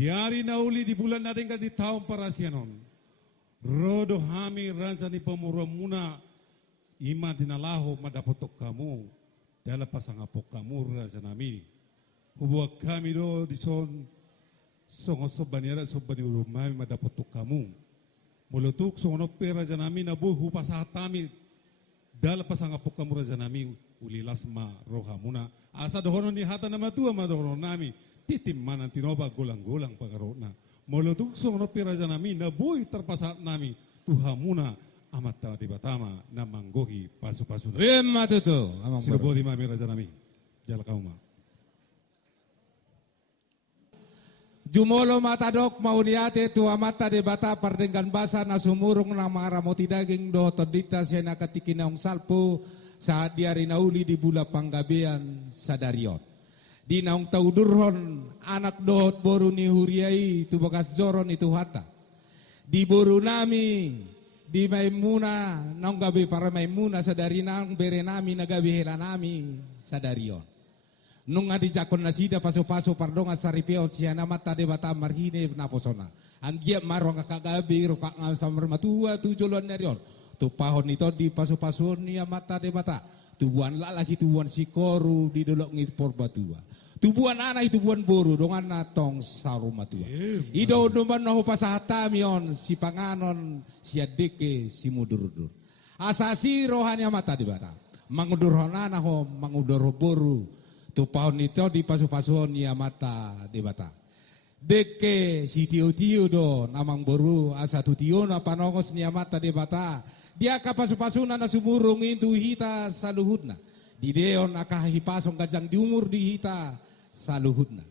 Di hari nauli di bulan na di tahun parasyanon. Rodo hami ransa ni pemurumuna ima dinalaho madapotok kamu. Dala pasangapok kamu ransa nami. Hubuak kami do di son songo sobaniara sobani urumami madapotok kamu. Mulutuk songo pera janami nabuh hupasatami. Dala pasangapok kamu ransa nami ulilas ma rohamuna. Asa dohono ni hata nama tua ma dohono nami. Titim mana tinoba golang-golang pagarona. Mulutuk songo pera janami nabuh terpasat nami. Tuhamuna amat tama batama na manggohi pasu-pasu. Wema tutu. Sinubodi mami raja nami. Jala kauma. Jumolo matadok mauliate tua mata de bata pardenggan basa na sumurong na mga ramoti daging do todita siya nakatikinahong salpo saat diari nauli di bula panggabian sa Darion. Di naong taudurhon anak dohot boru ni huriai tu bagas joron itu hata. Di boru nami di Maimuna naong gabi para Maimuna sa dari nang bere nami nagabi hela nami sa Darion. Nung adijakon na sida paso-paso pardonga sa ripeo siya na mata de bata marhine na posona. Ang giya marong kakagabi roka nga sa marmatua tujuluan na riyon. Tupahon nito di paso-paso niya mata de bata. Tubuan lalaki tubuan sikoru di dolok ngit porbatua. Tubuan anak tubuan boru dongan natong sarumatua. Ido duman na hupasahatan si panganon si adike si mudur-dur. Asasi rohanya mata de bata. Mangudurhona na ho mangudoro boru. Tu pahon itu di pasu-pasuhon niya mata de bata. Deke si tio-tio do namang boru asa tu tio na panongos niya mata de bata. Dia ka pasu-pasuna na sumurung itu hita saluhudna. Di deon akahipasong gajang di umur di hita saluhudna.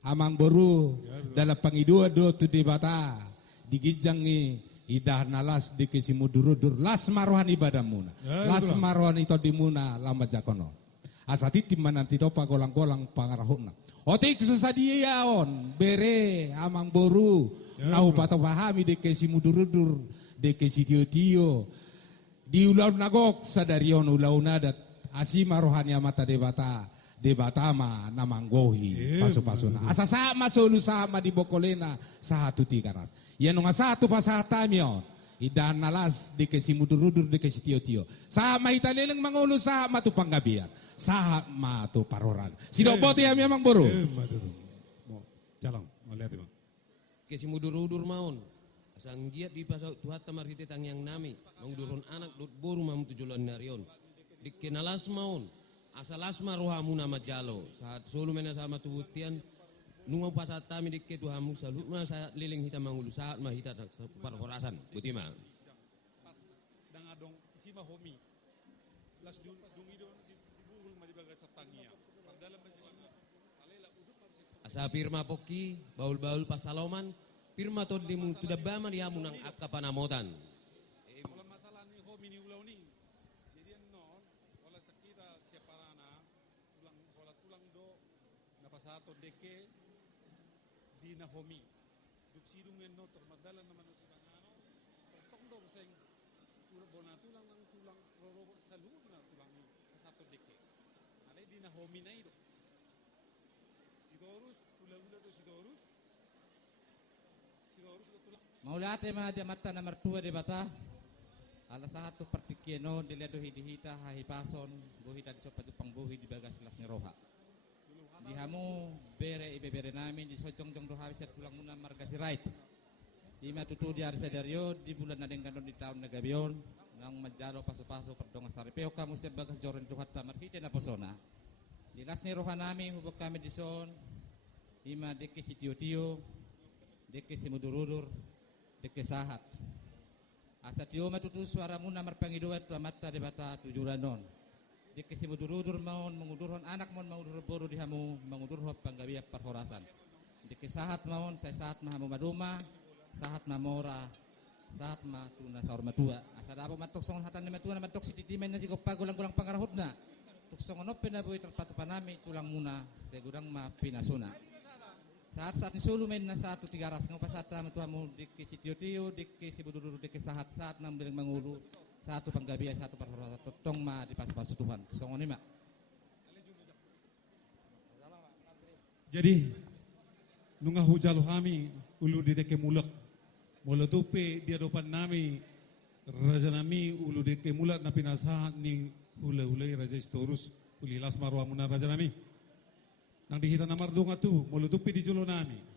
Amang boru dalam pangidua do tu de bata. Digijangi idah nalas deke si mudur-udur las marohan ibadah muna. Las marohan itu di muna lama jakono. Asa titim mananti topa golang-golang pangarahona. Otik susadiaon bere amang boru nahu pato pahami deke si mudur-udur deke si tio-tio di ulau nagok sadarion ulau nadat asima rohani mata debata ma namanggohi pasu-pasuna. Asa sama solu sama di bokolena satu tiga ras. Ya nunga satu pasatamion. Idan nalas deke si mudur-udur deke si tio-tio. Sama italeleng mangulu sama tu panggabian. Sama tu paroran. Sidoboti ya memang boru. Jalan, lihat bang. Kesi mudur-udur maun. Asang giat di pasau tuhat tamar hite tang yang nami. Mangudurun anak dut boru mam tujulan narion. Dikenalas maun. Asalasma rohamu nama jalo. Saat solo mena sama tubutian. Nungau pasat tami dikke tuhamu salutma saat liling hita mangulu saat mah hita parhorasan. Butima. Pas dangadong isima homi. Las dungi do dibuhul madibaga sa tangia. Pagdalam masih alela udut masih. Asa firma poki baul-baul pasaloman firma to di mung tuda bama dia munang akapanamotan. Wala masalah ni homi ni ulau ni. Jadi non wala sakita siapa na tulang wala tulang do napasato deke di na homi. Duk sidungen no termadalan naman no sibangano. Tong do sing tulang tulang ng tulang roro sa loob na tulang ni pasato deke. Alay di na homi na ito. Sigorus tulang-ula do sigorus. Sigorus do tulang. Maulate ma dia mata na mertua de bata. Ala satu partikieno diledo hidihita hahipason buhita di sopa jepang buhi di bagas las roha. Di hamu bere ibebere namin di sojong-jong do habis tulang muna margasi right. Di matutu di hari sadario di bulan nadeng kandon di tahun nagabion nang majalo paso-paso perdonga saripeo kamu sebagas joren tuhat tamar hite na posona. Di las ni roha namin hubok kami di son ima deke si tio-tio deke si mudur-udur deke sahat. Asa tio matutu suara muna marpangiduat mata de bata tujuranon. Deke si mudur-udur maun mengudurhon anak maun mengudur boru dihamu mengudurhon panggabiak parhorasan. Deke sahat maun saya sahat mahamu maduma sahat mamora sahat matuna saur matua. Asa dabo matok songon hatan ni matua na matok si titimen na si gopa gulang-gulang pangarahudna. Tuk songon open na buhi terpatu-panami tulang muna segudang ma pinasuna. Saat ni sulu main na satu tiga ras ngapa saat matuamu deke si tio-tio deke si mudur-udur deke sahat nam bilang mangulu. Satu panggabian satu parhorasan totong ma di pas-pas Tuhan. Songon ini mak. Jadi nunga hujalo kami ulu di deke mulak. Mula tupe dia depan nami raja nami ulu deke mulak na pinasahan ni hula-hulay raja istorus uli las marwa muna raja nami. Nang dihita na mardunga tu mula tupe di julo nami.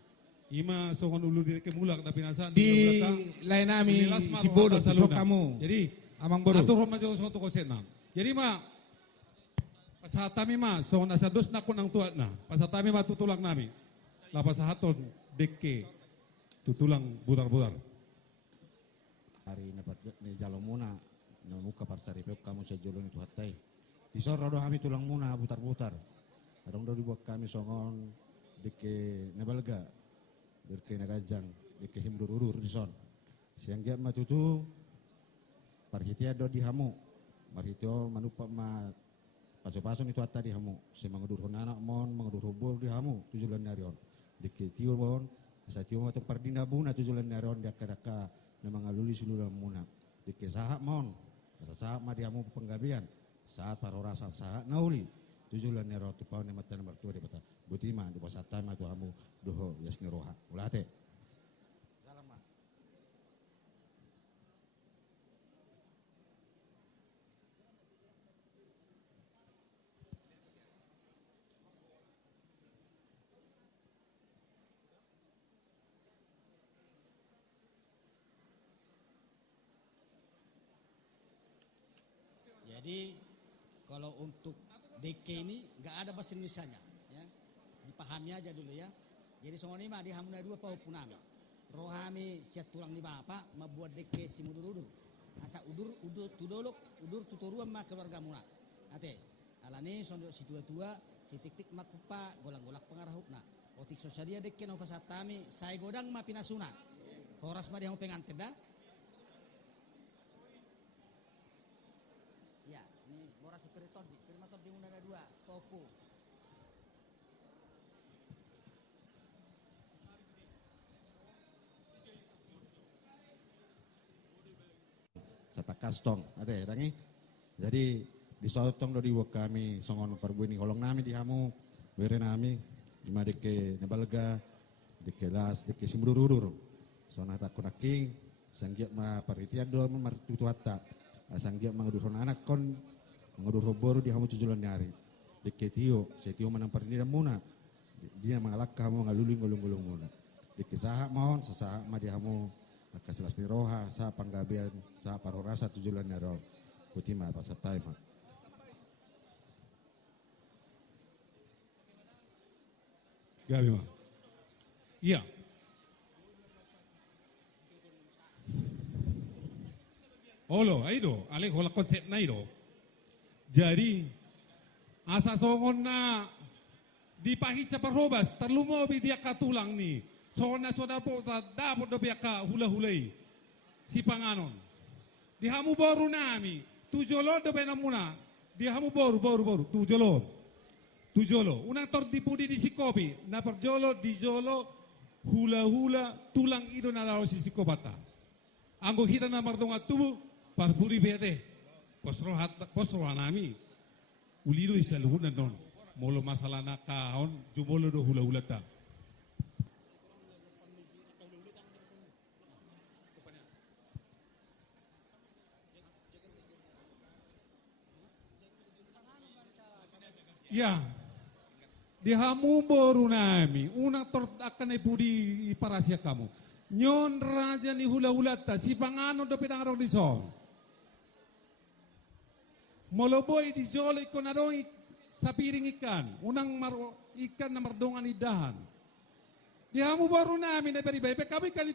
Ima songon ulu di deke mulak na pinasahan Di lain nami si Bodo tusok kamu. Jadi Amang Bodo. atur ma jo soto ko senam. Jadi ma pasatami ma songon asa dos na kunang tuat na. Pasatami ma tutulang nami. Lapas haton deke tutulang butar-butar. Hari dapat ni jalo muna na muka parsari pep kamu sejulun itu hatai. Isor rodo kami tulang muna butar-butar. Adong do dibuat kami songon deke nebalga. Deke negajang, deke simdur-udur di son. Siang dia matutu parhitia do di hamu. Marhitio manupa ma paso-paso itu hatta di hamu. Si mangudur anak mon, mangudur hubur di hamu 7 bulan narion. Deke tio mon, sa tio matong pardina buna 7 bulan narion dia kadaka na mga luli sululang muna. Deke sahak mon, sa sahak ma di hamu penggabian. Saat parorasan sahak nauli. 7 bulan narion tu pau ni mata nomor 2 di pata. Butima di pasata ma tu hamu doho yasni roha. Ulate. Jadi kalau untuk DK ini nggak ada bahasa Indonesianya, ya. Dipahami aja dulu ya. Jadi songoni mah di hamuna 2 pau punami. Rohami siat tulang di bapak membuat DK si mudur-udur. Asa udur tudolok, udur tutoruan mah keluarga muna. Ate, alani sondok si tua-tua, si tik-tik makupa golak-golak pengarahupna. Otik sosadia DK no pasatami, saya godang mah pinasuna. Horas mah dia mau pengantin dah. Ya, ini boras superitor di muna ada 2, popo. Sata kastong ate rangi. Jadi di sotong do diwok kami songon parbuini holong nami di hamu bere nami lima deke nebalga deke las deke simrurudur. Sona tak kunaking sanggiat ma paritian do martutu hatta. Sanggiat mangudur anak kon mangudur boru di hamu 7 bulan hari. Deke tio, setio manang pardina muna. Dia mangalak kamu ngalulung gulung-gulung muna. Deke sahak mohon sesahak ma di hamu Kasilas ni roha, sa panggabian, sa parorasa 7 bulan na roh. Putima pasatay ma. Gabi ma. Iya. Olo, aido, alek hola konsep na ido. Jadi asa songon na dipahit sa parhobas, terlumo dia katulang ni. Sona soda po dapat do ka hula-hulay si panganon. Di hamu boru nami, tujolo do benam muna. Di hamu boru tujolo. Unang tor dipudi di sikopi, na perjolo di jolo hula-hula tulang ido na laro si sikopata. Anggo hita na mardonga tubu parpuri bete. Postro nami. Ulido isaluhunan non. Molo masalah na kaon jumolo do hula-hula ta. Ya, di hamu boru nami, unang akan ipudi iparasya kamu. Nyon raja ni hula-hulata, si pangano do pinangarong di sol. Moloboy di sol ikonarong sa piring ikan, ikan na mardongan idahan. Di hamu boru nami na beribay, kami kan